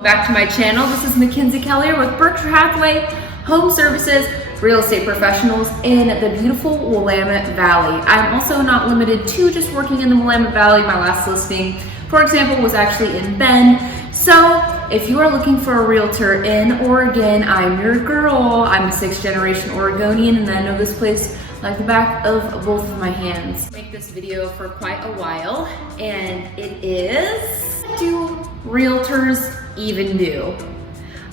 Back to my channel. This is Mackenzie Kelly with Berkshire Hathaway Home Services Real Estate Professionals in the beautiful Willamette Valley. I'm also not limited to just working in the Willamette Valley. My last listing, for example, was actually in Bend. So if you are looking for a realtor in Oregon, I'm your girl. I'm a 6th generation Oregonian and I know this place like the back of both of my hands. I make this video for quite a while and it is, what do realtors even do?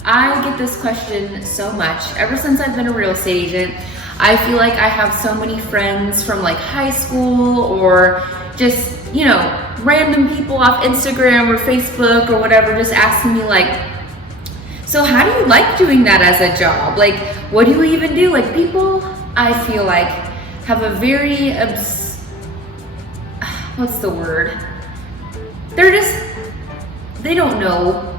I get this question so much. Ever since I've been a real estate agent, I feel like I have so many friends from like high school or just, you know, random people off Instagram or Facebook or whatever just asking me like, so how do you like doing that as a job? Like, what do you even do? Like people, I feel like, have a very, what's the word? They don't know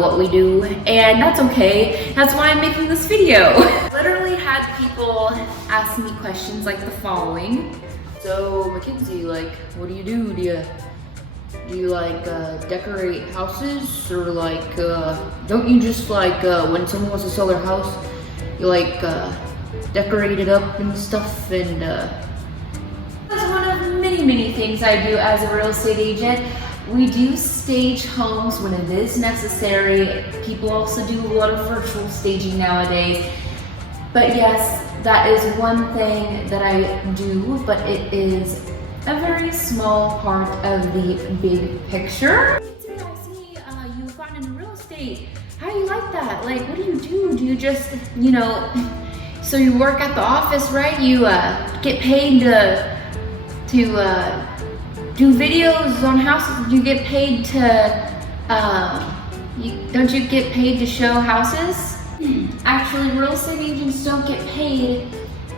what we do, and that's okay. That's why I'm making this video. Literally had people ask me questions like the following. So Mackenzie, like, what do you do? Do you like decorate houses, or like don't you just like when someone wants to sell their house, you like decorate it up and stuff? And that's one of many things I do as a real estate agent. We do stage homes when it is necessary. People also do a lot of virtual staging nowadays. But yes, that is one thing that I do, but it is a very small part of the big picture. Today I see you've gotten into real estate. How do you like that? Like, what do you do? Do you just, you know, so you work at the office, right? You get paid to do videos on houses. You get paid to, don't you get paid to show houses? Actually, real estate agents don't get paid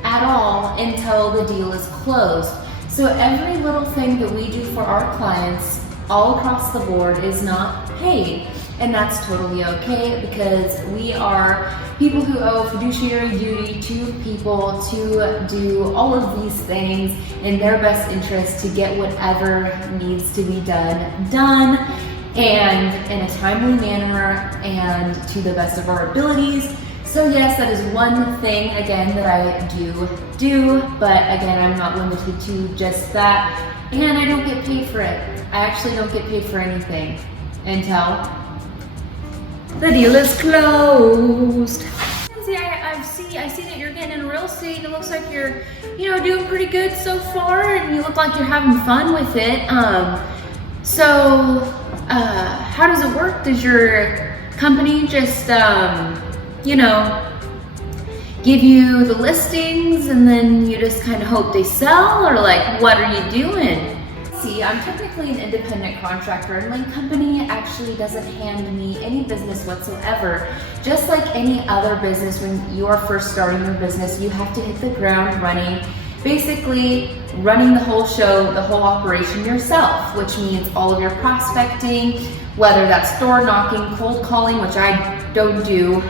at all until the deal is closed. So every little thing that we do for our clients all across the board is not paid. And that's totally okay because we are people who owe fiduciary duty to people to do all of these things in their best interest to get whatever needs to be done and in a timely manner and to the best of our abilities. So yes, that is one thing again that I do, but again, I'm not limited to just that. And I don't get paid for it. I actually don't get paid for anything until the deal is closed. I see that you're getting into real estate. It looks like you're, you know, doing pretty good so far, and you look like you're having fun with it. So how does it work? Does your company just, you know, give you the listings and then you just kind of hope they sell, or like, what are you doing? See, I'm technically an independent contractor and my company actually doesn't hand me any business whatsoever. Just like any other business, when you're first starting your business, you have to hit the ground running, basically running the whole show, the whole operation yourself, which means all of your prospecting, whether that's door knocking, cold calling, which I don't do,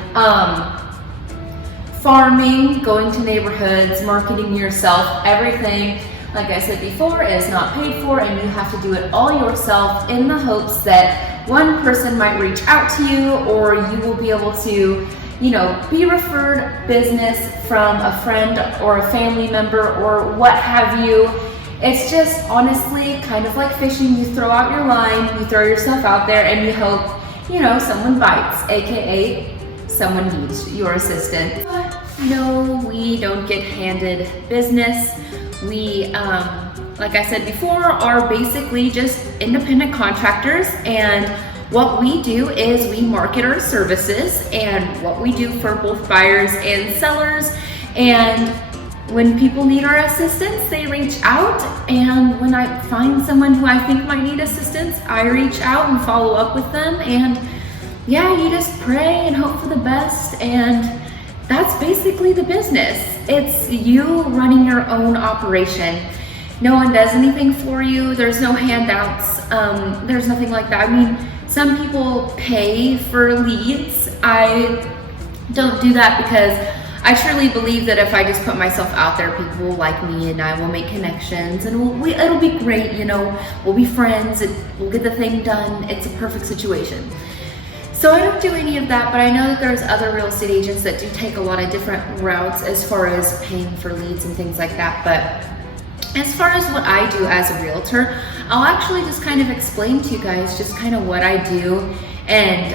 farming, going to neighborhoods, marketing yourself, everything, like I said before, is not paid for, and you have to do it all yourself in the hopes that one person might reach out to you, or you will be able to, you know, be referred business from a friend or a family member or what have you. It's just honestly kind of like fishing. You throw out your line, you throw yourself out there, and you hope, you know, someone bites, aka someone needs your assistance. But no, we don't get handed business. We, like I said before, are basically just independent contractors, and what we do is we market our services and what we do for both buyers and sellers. And when people need our assistance, they reach out, and when I find someone who I think might need assistance, I reach out and follow up with them. And yeah, you just pray and hope for the best, and that's basically the business. It's you running your own operation. No one does anything for you. There's no handouts. There's nothing like that. I mean, some people pay for leads. I don't do that because I truly believe that if I just put myself out there, people will like me and I will make connections, and it'll be great, you know, we'll be friends, we'll get the thing done. It's a perfect situation. So I don't do any of that, but I know that there's other real estate agents that do take a lot of different routes as far as paying for leads and things like that. But as far as what I do as a realtor, I'll actually just kind of explain to you guys just kind of what I do. And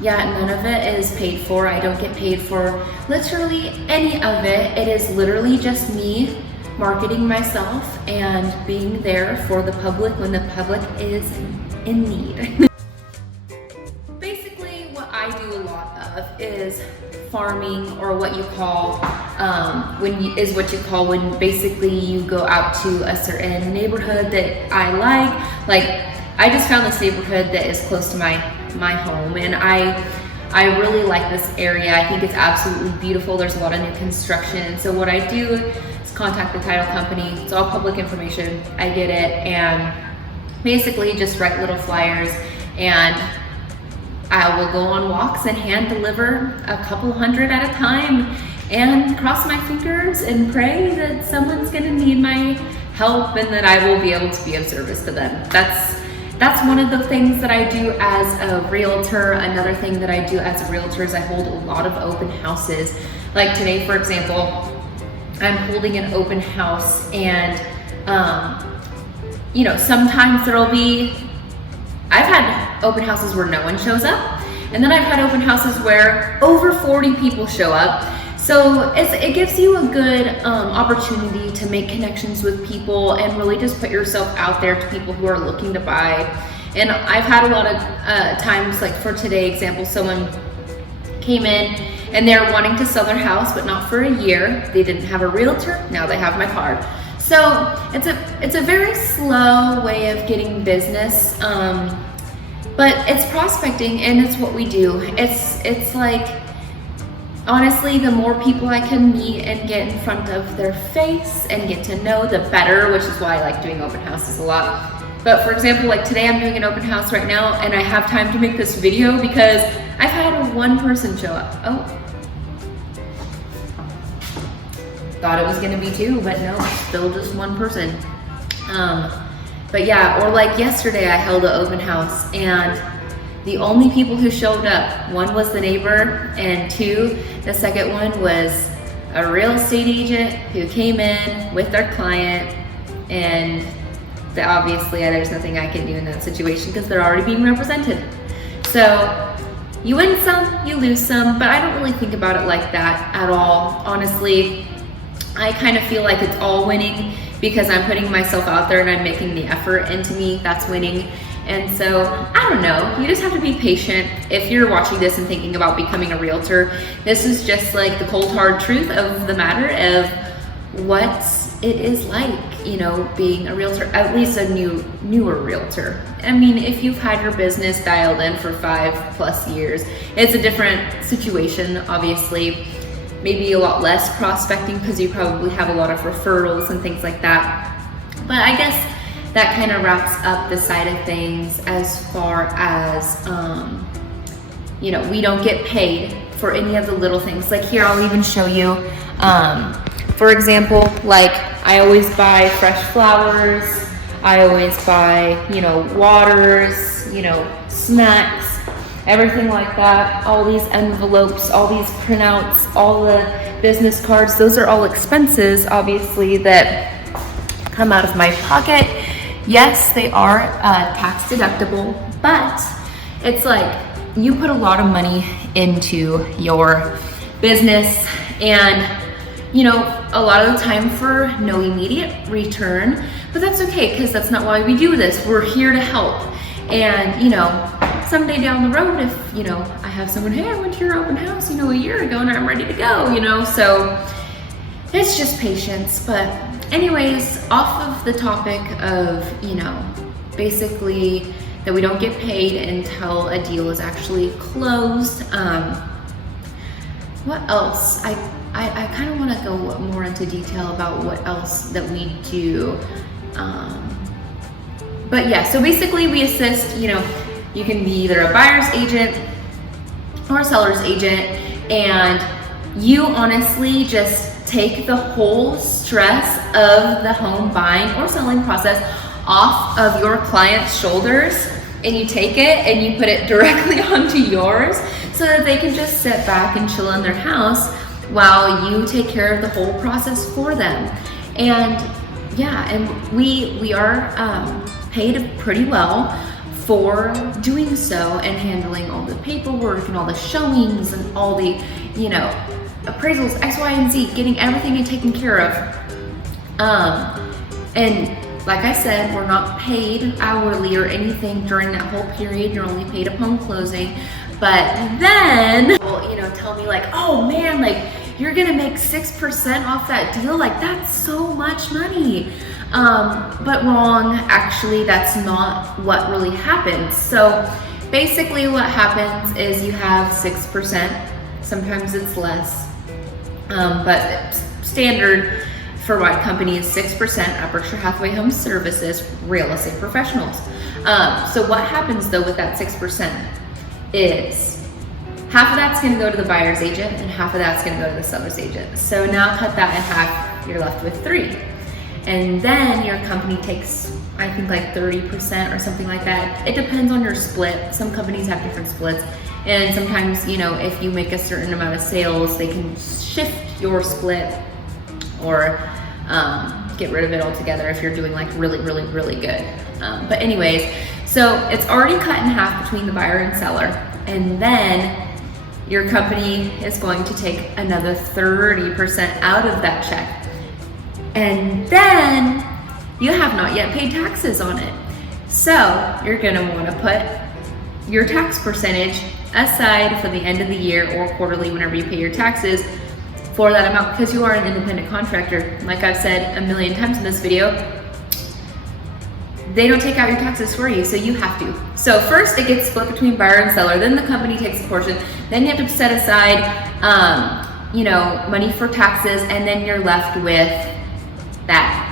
yeah, none of it is paid for. I don't get paid for literally any of it. It is literally just me marketing myself and being there for the public when the public is in need. Basically, what I do a lot of is farming, or what you call what you call when basically you go out to a certain neighborhood that I like I just found this neighborhood that is close to my home, and I really like this area. I think it's absolutely beautiful. There's a lot of new construction. So what I do is contact the title company. It's all public information. I get it, and basically just write little flyers, and I will go on walks and hand deliver a couple hundred at a time and cross my fingers and pray that someone's gonna need my help and that I will be able to be of service to them. That's one of the things that I do as a realtor. Another thing that I do as a realtor is I hold a lot of open houses. Like today, for example, I'm holding an open house, and you know, sometimes I've had open houses where no one shows up, and then I've had open houses where over 40 people show up. So it gives you a good opportunity to make connections with people and really just put yourself out there to people who are looking to buy. And I've had a lot of times, like for today example, someone came in and they're wanting to sell their house, but not for a year. They didn't have a realtor, now they have my card. So it's a very slow way of getting business, but it's prospecting, and it's what we do. It's like, honestly, the more people I can meet and get in front of their face and get to know, the better, which is why I like doing open houses a lot. But for example, like today I'm doing an open house right now, and I have time to make this video because I've had one person show up. Oh. Thought it was gonna be two, but no, still just one person. But yeah, or like yesterday I held an open house, and the only people who showed up, one was the neighbor, and two, the second one was a real estate agent who came in with their client, and obviously there's nothing I can do in that situation because they're already being represented. So you win some, you lose some, but I don't really think about it like that at all. Honestly, I kind of feel like it's all winning because I'm putting myself out there and I'm making the effort, and to me, that's winning. And so, I don't know, you just have to be patient. If you're watching this and thinking about becoming a realtor, this is just like the cold hard truth of the matter of what it is like, you know, being a realtor, at least a newer realtor. I mean, if you've had your business dialed in for 5+ years, it's a different situation, obviously. Maybe a lot less prospecting because you probably have a lot of referrals and things like that. But I guess that kind of wraps up the side of things as far as, you know, we don't get paid for any of the little things. Like here, I'll even show you, for example, like I always buy fresh flowers. I always buy, you know, waters, you know, snacks, everything like that. All these envelopes, all these printouts, all the business cards, those are all expenses, obviously, that come out of my pocket. Yes, they are tax deductible, but it's like you put a lot of money into your business, and you know, a lot of the time for no immediate return, but that's okay because that's not why we do this. We're here to help. And you know, someday down the road, if you know, I have someone, hey, I went to your open house, you know, a year ago and I'm ready to go, you know, so it's just patience. But anyways, off of the topic of, you know, basically that we don't get paid until a deal is actually closed. What else? I kind of want to go more into detail about what else that we do. But yeah, so basically we assist, you know, you can be either a buyer's agent or a seller's agent, and you honestly just take the whole stress of the home buying or selling process off of your client's shoulders, and you take it and you put it directly onto yours so that they can just sit back and chill in their house while you take care of the whole process for them. And yeah, and we are paid pretty well for doing so and handling all the paperwork and all the showings and all the, you know, appraisals, X, Y, and Z, getting everything taken care of. And like I said, we're not paid hourly or anything during that whole period. You're only paid upon closing. But then, people, you know, tell me like, oh man, like you're gonna make 6% off that deal. Like that's so much money. But wrong, actually, that's not what really happens. So basically what happens is you have 6%, sometimes it's less, but standard for my company is 6% at Berkshire Hathaway Home Services Real Estate Professionals. So what happens though with that 6% is half of that's gonna go to the buyer's agent and half of that's gonna go to the seller's agent. So now cut that in half, you're left with 3. And then your company takes, I think like 30% or something like that. It depends on your split. Some companies have different splits. And sometimes, you know, if you make a certain amount of sales, they can shift your split or get rid of it altogether if you're doing like really, really, really good. But anyways, so it's already cut in half between the buyer and seller. And then your company is going to take another 30% out of that check. And then you have not yet paid taxes on it. So you're gonna wanna put your tax percentage aside for the end of the year or quarterly whenever you pay your taxes for that amount, because you are an independent contractor. Like I've said a million times in this video, they don't take out your taxes for you, so you have to. So first it gets split between buyer and seller, then the company takes a portion, then you have to set aside you know, money for taxes, and then you're left with that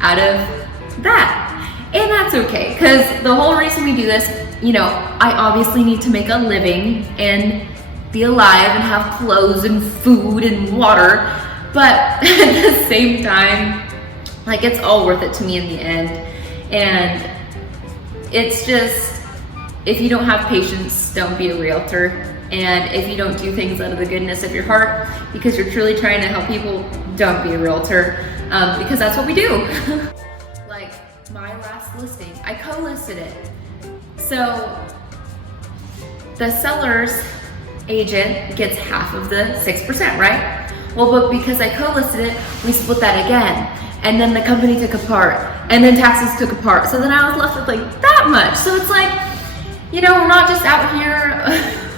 out of that. And that's okay, because the whole reason we do this, you know, I obviously need to make a living and be alive and have clothes and food and water, but at the same time, like it's all worth it to me in the end. And it's just, if you don't have patience, don't be a realtor. And if you don't do things out of the goodness of your heart because you're truly trying to help people, don't be a realtor, because that's what we do. Like my last listing, I co-listed it. So the seller's agent gets half of the 6%, right? Well, but because I co-listed it, we split that again. And then the company took a part, and then taxes took a part. So then I was left with like that much. So it's like, you know, we're not just out here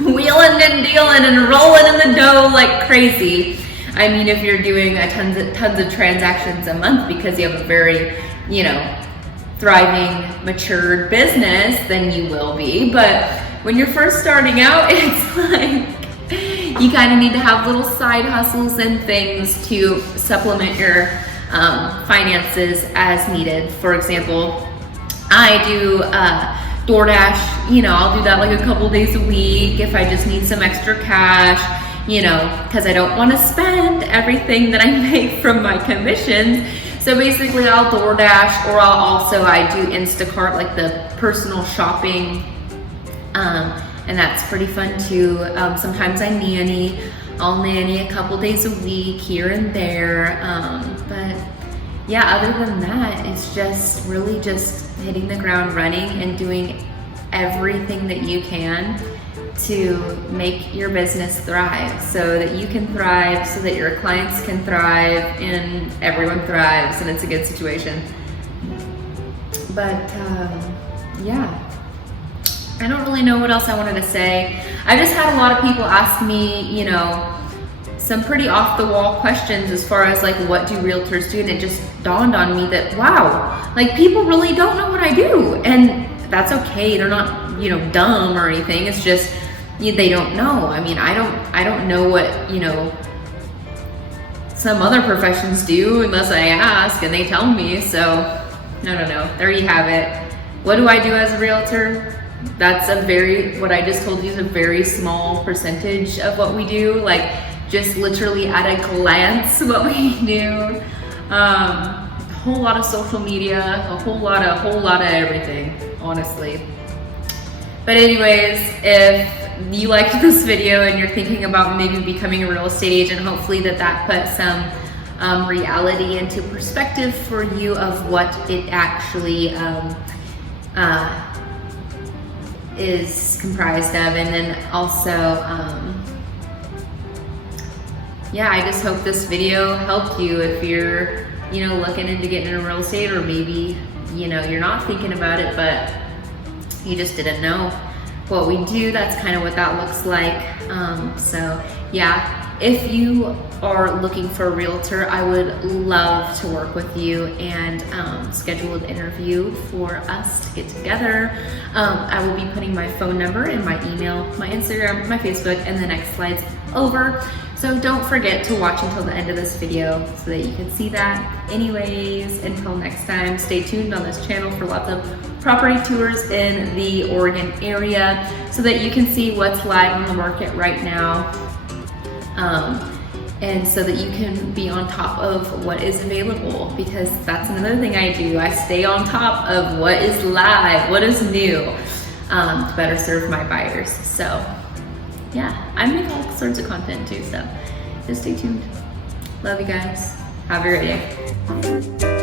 wheeling and dealing and rolling in the dough like crazy. I mean, if you're doing tons of transactions a month because you have a very, you know, thriving, matured business, then you will be. But when you're first starting out, it's like you kind of need to have little side hustles and things to supplement your finances as needed. For example, I do DoorDash, you know, I'll do that like a couple days a week if I just need some extra cash, you know, because I don't want to spend everything that I make from my commissions. So basically I'll DoorDash, or I do Instacart, like the personal shopping, and that's pretty fun too. Sometimes I'll nanny a couple days a week here and there, but yeah, other than that, it's just really just hitting the ground running and doing everything that you can to make your business thrive, so that you can thrive, so that your clients can thrive, and everyone thrives, and it's a good situation. But yeah, I don't really know what else I wanted to say. I just had a lot of people ask me, you know, some pretty off the wall questions as far as like, what do realtors do? And it just dawned on me that, wow, like people really don't know what I do. And that's okay. They're not, you know, dumb or anything. It's just, they don't know. I mean, I don't know what, you know, some other professions do unless I ask and they tell me. So I don't know. There you have it. What do I do as a realtor? That's what I just told you is a very small percentage of what we do. Like, just literally at a glance what we do. A whole lot of social media, a whole lot of everything, honestly. But anyways, if you liked this video and you're thinking about maybe becoming a real estate agent, hopefully that puts some reality into perspective for you of what it actually is comprised of. And then also, yeah, I just hope this video helped you if you're, you know, looking into getting into real estate, or maybe, you know, you're not thinking about it, but you just didn't know what we do. That's kind of what that looks like. So yeah, if you are looking for a realtor, I would love to work with you and schedule an interview for us to get together. I will be putting my phone number and my email, my Instagram, my Facebook in the next slides over. So don't forget to watch until the end of this video so that you can see that. Anyways, until next time, stay tuned on this channel for lots of property tours in the Oregon area so that you can see what's live on the market right now. And so that you can be on top of what is available, because that's another thing I do. I stay on top of what is live, what is new, to better serve my buyers. So yeah, I make all sorts of content too, so just stay tuned. Love you guys. Have a great day.